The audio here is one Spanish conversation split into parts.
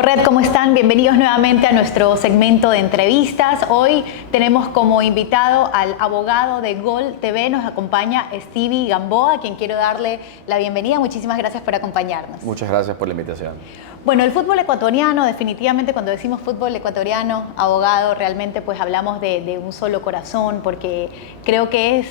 Red, ¿cómo están? Bienvenidos nuevamente a nuestro segmento de entrevistas. Hoy tenemos como invitado al abogado de Gol TV. Nos acompaña Stevie Gamboa, a quien quiero darle la bienvenida. Muchísimas gracias por acompañarnos. Muchas gracias por la invitación. Bueno, el fútbol ecuatoriano, definitivamente cuando decimos fútbol ecuatoriano, abogado, realmente pues hablamos de un solo corazón, porque creo que es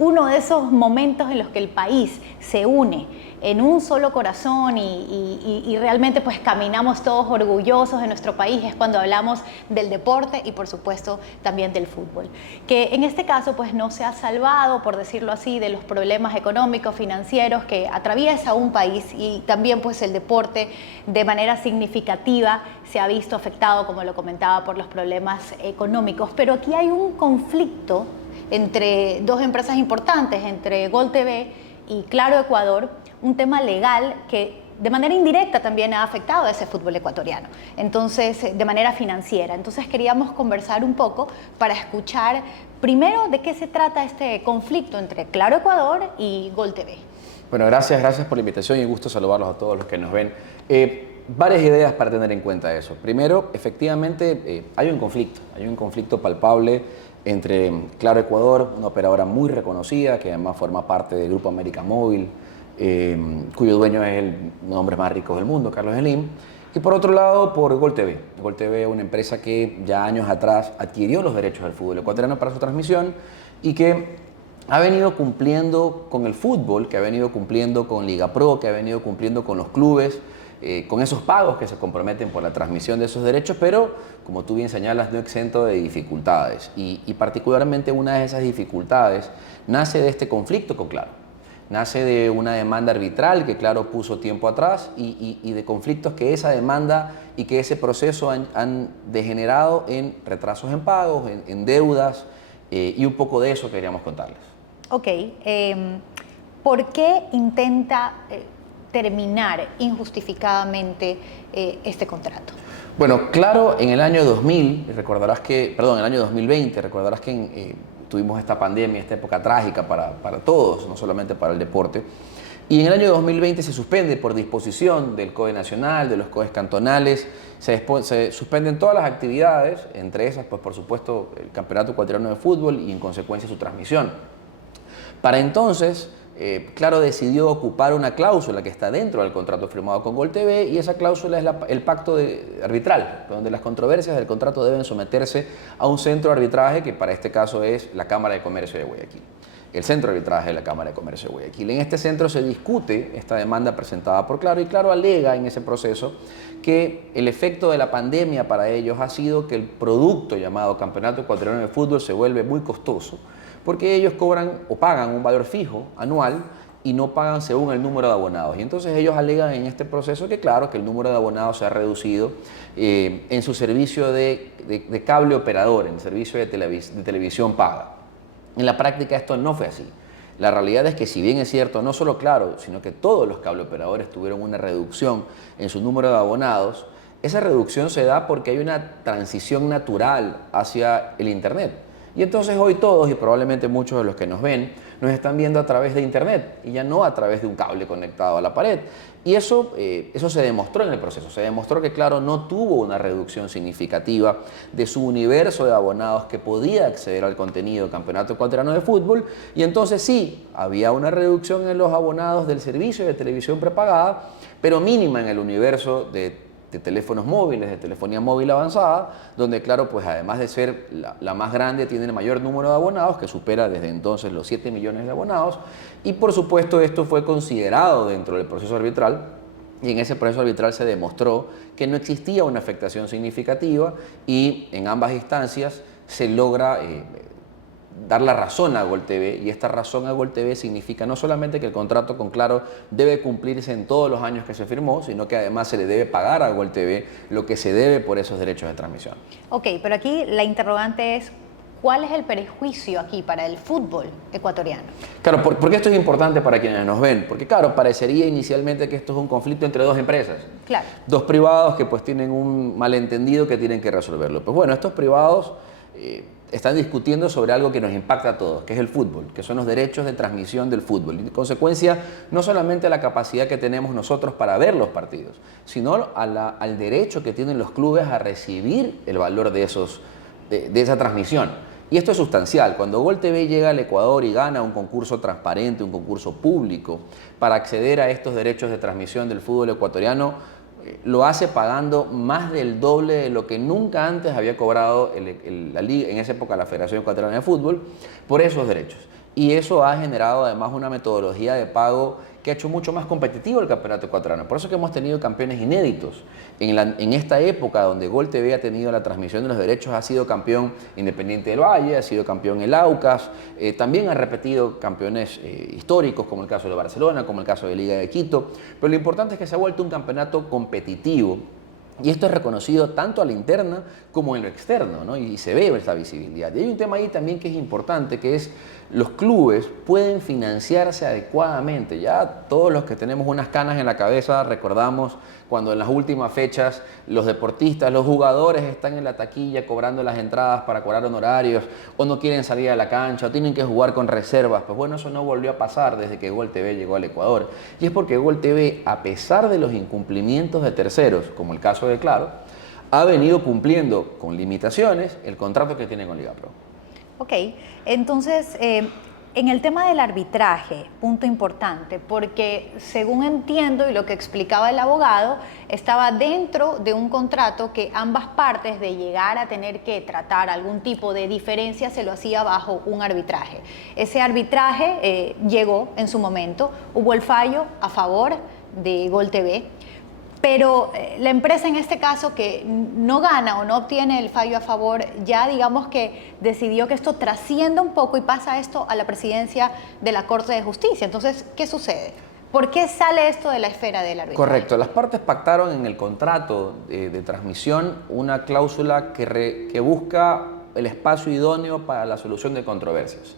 uno de esos momentos en los que el país se une en un solo corazón y realmente pues caminamos todos orgullosos de nuestro país. Es cuando hablamos del deporte y por supuesto también del fútbol, que en este caso pues no se ha salvado, por decirlo así, de los problemas económicos, financieros que atraviesa un país, y también pues el deporte de manera significativa se ha visto afectado, como lo comentaba, por los problemas económicos. Pero aquí hay un conflicto entre dos empresas importantes, entre Gol TV y Claro Ecuador, un tema legal que de manera indirecta también ha afectado a ese fútbol ecuatoriano, entonces de manera financiera. Entonces queríamos conversar un poco para escuchar primero de qué se trata este conflicto entre Claro Ecuador y Gol TV. Bueno, gracias por la invitación y gusto saludarlos a todos los que nos ven. Varias ideas para tener en cuenta eso. Primero, efectivamente hay un conflicto palpable entre Claro Ecuador, una operadora muy reconocida que además forma parte del Grupo América Móvil, cuyo dueño es uno de los hombres más ricos del mundo, Carlos Slim, y por otro lado por Gol TV. Gol TV es una empresa que ya años atrás adquirió los derechos del fútbol ecuatoriano para su transmisión y que ha venido cumpliendo con el fútbol, que ha venido cumpliendo con Liga Pro, que ha venido cumpliendo con los clubes, con esos pagos que se comprometen por la transmisión de esos derechos, pero como tú bien señalas, no exento de dificultades. Y particularmente una de esas dificultades nace de este conflicto con Claro. Nace de una demanda arbitral que Claro puso tiempo atrás y de conflictos que esa demanda y que ese proceso han degenerado en retrasos en pagos, en deudas, y un poco de eso queríamos contarles. Ok, ¿por qué intenta terminar injustificadamente este contrato? Bueno, Claro, en el año 2000, en el año 2020, recordarás que tuvimos esta pandemia, esta época trágica para todos, no solamente para el deporte. Y en el año 2020 se suspende por disposición del COE nacional, de los COEs cantonales, se suspenden todas las actividades, entre esas, pues por supuesto, el Campeonato Ecuatoriano de Fútbol y en consecuencia su transmisión. Para entonces, Claro decidió ocupar una cláusula que está dentro del contrato firmado con Gol TV, y esa cláusula es el pacto arbitral, donde las controversias del contrato deben someterse a un centro de arbitraje, que para este caso es la Cámara de Comercio de Guayaquil. El centro de arbitraje de la Cámara de Comercio de Guayaquil. En este centro se discute esta demanda presentada por Claro, y Claro alega en ese proceso que el efecto de la pandemia para ellos ha sido que el producto llamado Campeonato Ecuatoriano de Fútbol se vuelve muy costoso, porque ellos cobran o pagan un valor fijo anual y no pagan según el número de abonados. Y entonces ellos alegan en este proceso que claro, que el número de abonados se ha reducido en su servicio de cable operador, en el servicio de televisión paga. En la práctica esto no fue así. La realidad es que, si bien es cierto, no solo Claro, sino que todos los cable operadores tuvieron una reducción en su número de abonados, esa reducción se da porque hay una transición natural hacia el Internet. Y entonces hoy todos, y probablemente muchos de los que nos ven, nos están viendo a través de Internet y ya no a través de un cable conectado a la pared. Y eso se demostró en el proceso. Se demostró que Claro no tuvo una reducción significativa de su universo de abonados que podía acceder al contenido del Campeonato Ecuatoriano de Fútbol. Y entonces sí, había una reducción en los abonados del servicio de televisión prepagada, pero mínima en el universo de teléfonos móviles, de telefonía móvil avanzada, donde Claro, pues además de ser la más grande, tiene el mayor número de abonados, que supera desde entonces los 7 millones de abonados, y por supuesto esto fue considerado dentro del proceso arbitral, y en ese proceso arbitral se demostró que no existía una afectación significativa, y en ambas instancias se logra dar la razón a Gol TV, y esta razón a Gol TV significa no solamente que el contrato con Claro debe cumplirse en todos los años que se firmó, sino que además se le debe pagar a Gol TV lo que se debe por esos derechos de transmisión. Ok, pero aquí la interrogante es, ¿cuál es el perjuicio aquí para el fútbol ecuatoriano? Claro, porque esto es importante para quienes nos ven, porque claro, parecería inicialmente que esto es un conflicto entre dos empresas. Claro. Dos privados que pues tienen un malentendido que tienen que resolverlo. Pues bueno, estos privados están discutiendo sobre algo que nos impacta a todos, que es el fútbol, que son los derechos de transmisión del fútbol. Y en consecuencia, no solamente la capacidad que tenemos nosotros para ver los partidos, sino al derecho que tienen los clubes a recibir el valor de esa transmisión. Y esto es sustancial. Cuando Gol TV llega al Ecuador y gana un concurso transparente, un concurso público, para acceder a estos derechos de transmisión del fútbol ecuatoriano, lo hace pagando más del doble de lo que nunca antes había cobrado la liga, en esa época la Federación Ecuatoriana de Fútbol, por esos derechos. Y eso ha generado además una metodología de pago que ha hecho mucho más competitivo el campeonato ecuatoriano. Por eso que hemos tenido campeones inéditos. En esta época donde Gol TV ha tenido la transmisión de los derechos, ha sido campeón Independiente del Valle, ha sido campeón el Aucas, también ha repetido campeones históricos como el caso de Barcelona, como el caso de Liga de Quito. Pero lo importante es que se ha vuelto un campeonato competitivo. Y esto es reconocido tanto a la interna como en lo externo, ¿no? Y se ve esta visibilidad. Y hay un tema ahí también que es importante, que es los clubes pueden financiarse adecuadamente. Ya todos los que tenemos unas canas en la cabeza recordamos cuando en las últimas fechas los deportistas, los jugadores están en la taquilla cobrando las entradas para cobrar honorarios, o no quieren salir a la cancha, o tienen que jugar con reservas. Pues bueno, eso no volvió a pasar desde que Gol TV llegó al Ecuador. Y es porque Gol TV, a pesar de los incumplimientos de terceros, como el caso de Claro, ha venido cumpliendo con limitaciones el contrato que tiene con Liga Pro. Ok, entonces, en el tema del arbitraje, punto importante, porque según entiendo y lo que explicaba el abogado, estaba dentro de un contrato que ambas partes, de llegar a tener que tratar algún tipo de diferencia, se lo hacía bajo un arbitraje. Ese arbitraje llegó en su momento, hubo el fallo a favor de Gol TV, pero la empresa en este caso que no gana o no obtiene el fallo a favor, ya digamos que decidió que esto trascienda un poco y pasa esto a la presidencia de la Corte de Justicia. Entonces, ¿qué sucede? ¿Por qué sale esto de la esfera del arbitraje? Correcto, las partes pactaron en el contrato de transmisión una cláusula que busca el espacio idóneo para la solución de controversias.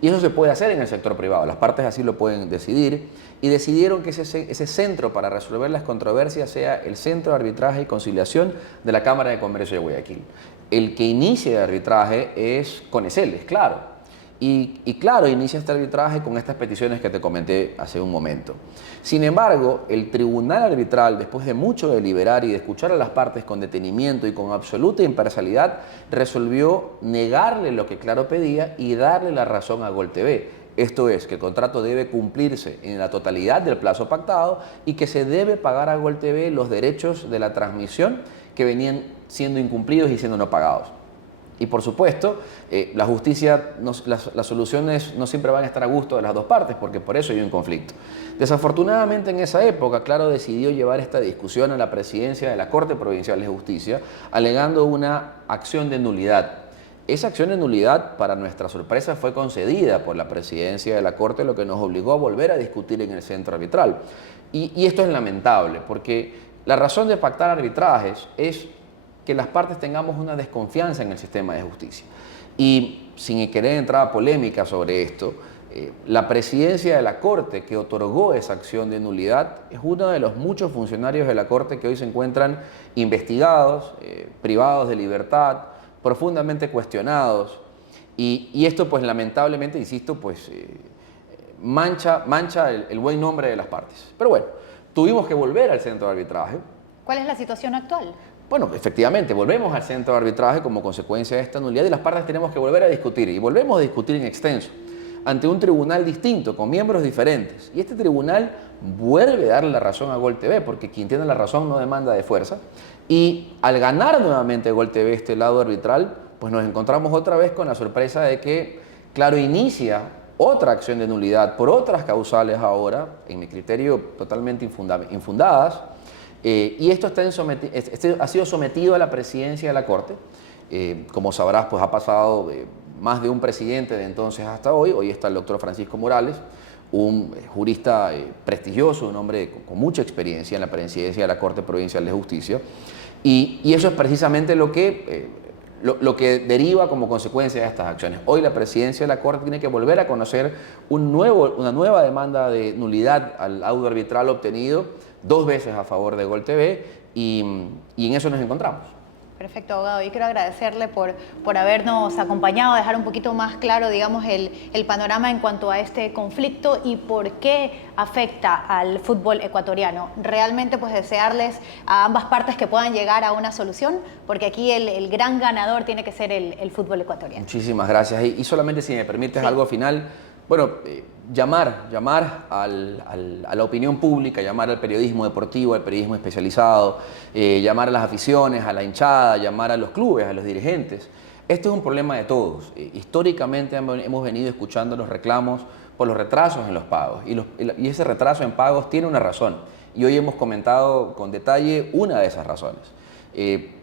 Y eso se puede hacer en el sector privado, las partes así lo pueden decidir, y decidieron que ese centro para resolver las controversias sea el Centro de Arbitraje y Conciliación de la Cámara de Comercio de Guayaquil. El que inicia el arbitraje es Conecel, es Claro. Y Claro inicia este arbitraje con estas peticiones que te comenté hace un momento. Sin embargo, el tribunal arbitral, después de mucho deliberar y de escuchar a las partes con detenimiento y con absoluta imparcialidad, resolvió negarle lo que Claro pedía y darle la razón a Gol TV. Esto es, que el contrato debe cumplirse en la totalidad del plazo pactado y que se debe pagar a Gol TV los derechos de la transmisión que venían siendo incumplidos y siendo no pagados. Y por supuesto, la justicia, las soluciones no siempre van a estar a gusto de las dos partes, porque por eso hay un conflicto. Desafortunadamente en esa época, Claro decidió llevar esta discusión a la presidencia de la Corte Provincial de Justicia, alegando una acción de nulidad. Esa acción de nulidad, para nuestra sorpresa, fue concedida por la presidencia de la Corte, lo que nos obligó a volver a discutir en el centro arbitral. Y esto es lamentable, porque la razón de pactar arbitrajes es que las partes tengamos una desconfianza en el sistema de justicia. Y sin querer entrar a polémica sobre esto, la presidencia de la Corte que otorgó esa acción de nulidad es uno de los muchos funcionarios de la Corte que hoy se encuentran investigados, privados de libertad, profundamente cuestionados. Y esto, pues lamentablemente, insisto, pues mancha el buen nombre de las partes. Pero bueno, tuvimos que volver al centro de arbitraje. ¿Cuál es la situación actual? Bueno, efectivamente, volvemos al centro de arbitraje como consecuencia de esta nulidad y las partes tenemos que volver a discutir, y volvemos a discutir en extenso, ante un tribunal distinto, con miembros diferentes. Y este tribunal vuelve a darle la razón a Gol TV, porque quien tiene la razón no demanda de fuerza. Y al ganar nuevamente Gol TV este lado arbitral, pues nos encontramos otra vez con la sorpresa de que Claro inicia otra acción de nulidad por otras causales ahora, en mi criterio totalmente infundadas. Y esto ha sido sometido a la presidencia de la Corte. Como sabrás, pues ha pasado más de un presidente de entonces hasta hoy. Hoy está el doctor Francisco Morales, un jurista prestigioso, un hombre con mucha experiencia en la presidencia de la Corte Provincial de Justicia. Y eso es precisamente lo que deriva como consecuencia de estas acciones. Hoy la presidencia de la Corte tiene que volver a conocer una nueva demanda de nulidad al laudo arbitral obtenido 2 veces a favor de Gol TV, y en eso nos encontramos. Perfecto, abogado. Yo quiero agradecerle por habernos acompañado, dejar un poquito más claro, digamos, el panorama en cuanto a este conflicto y por qué afecta al fútbol ecuatoriano. Realmente, pues, desearles a ambas partes que puedan llegar a una solución, porque aquí el gran ganador tiene que ser el fútbol ecuatoriano. Muchísimas gracias. Y solamente si me permites Sí. algo final, bueno, llamar a la opinión pública, llamar al periodismo deportivo, al periodismo especializado, llamar a las aficiones, a la hinchada, llamar a los clubes, a los dirigentes. Este es un problema de todos. Históricamente hemos venido escuchando los reclamos por los retrasos en los pagos y ese retraso en pagos tiene una razón y hoy hemos comentado con detalle una de esas razones.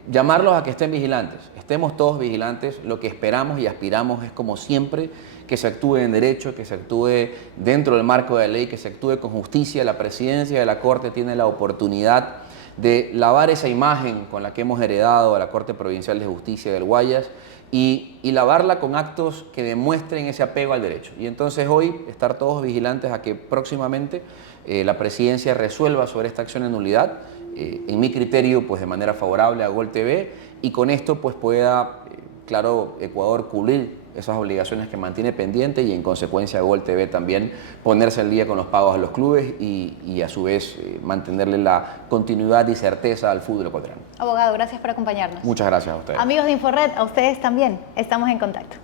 Llamarlos a que estén vigilantes, estemos todos vigilantes, lo que esperamos y aspiramos es, como siempre, que se actúe en derecho, que se actúe dentro del marco de la ley, que se actúe con justicia. La presidencia de la Corte tiene la oportunidad de lavar esa imagen con la que hemos heredado a la Corte Provincial de Justicia del Guayas y lavarla con actos que demuestren ese apego al derecho. Y entonces hoy estar todos vigilantes a que próximamente la presidencia resuelva sobre esta acción de nulidad, en mi criterio, pues de manera favorable a Gol TV, y con esto pues pueda, claro, Ecuador cubrir esas obligaciones que mantiene pendientes y en consecuencia Gol TV también ponerse al día con los pagos a los clubes y a su vez mantenerle la continuidad y certeza al fútbol ecuatoriano. Abogado, gracias por acompañarnos. Muchas gracias a ustedes. Amigos de InfoRed, a ustedes también. Estamos en contacto.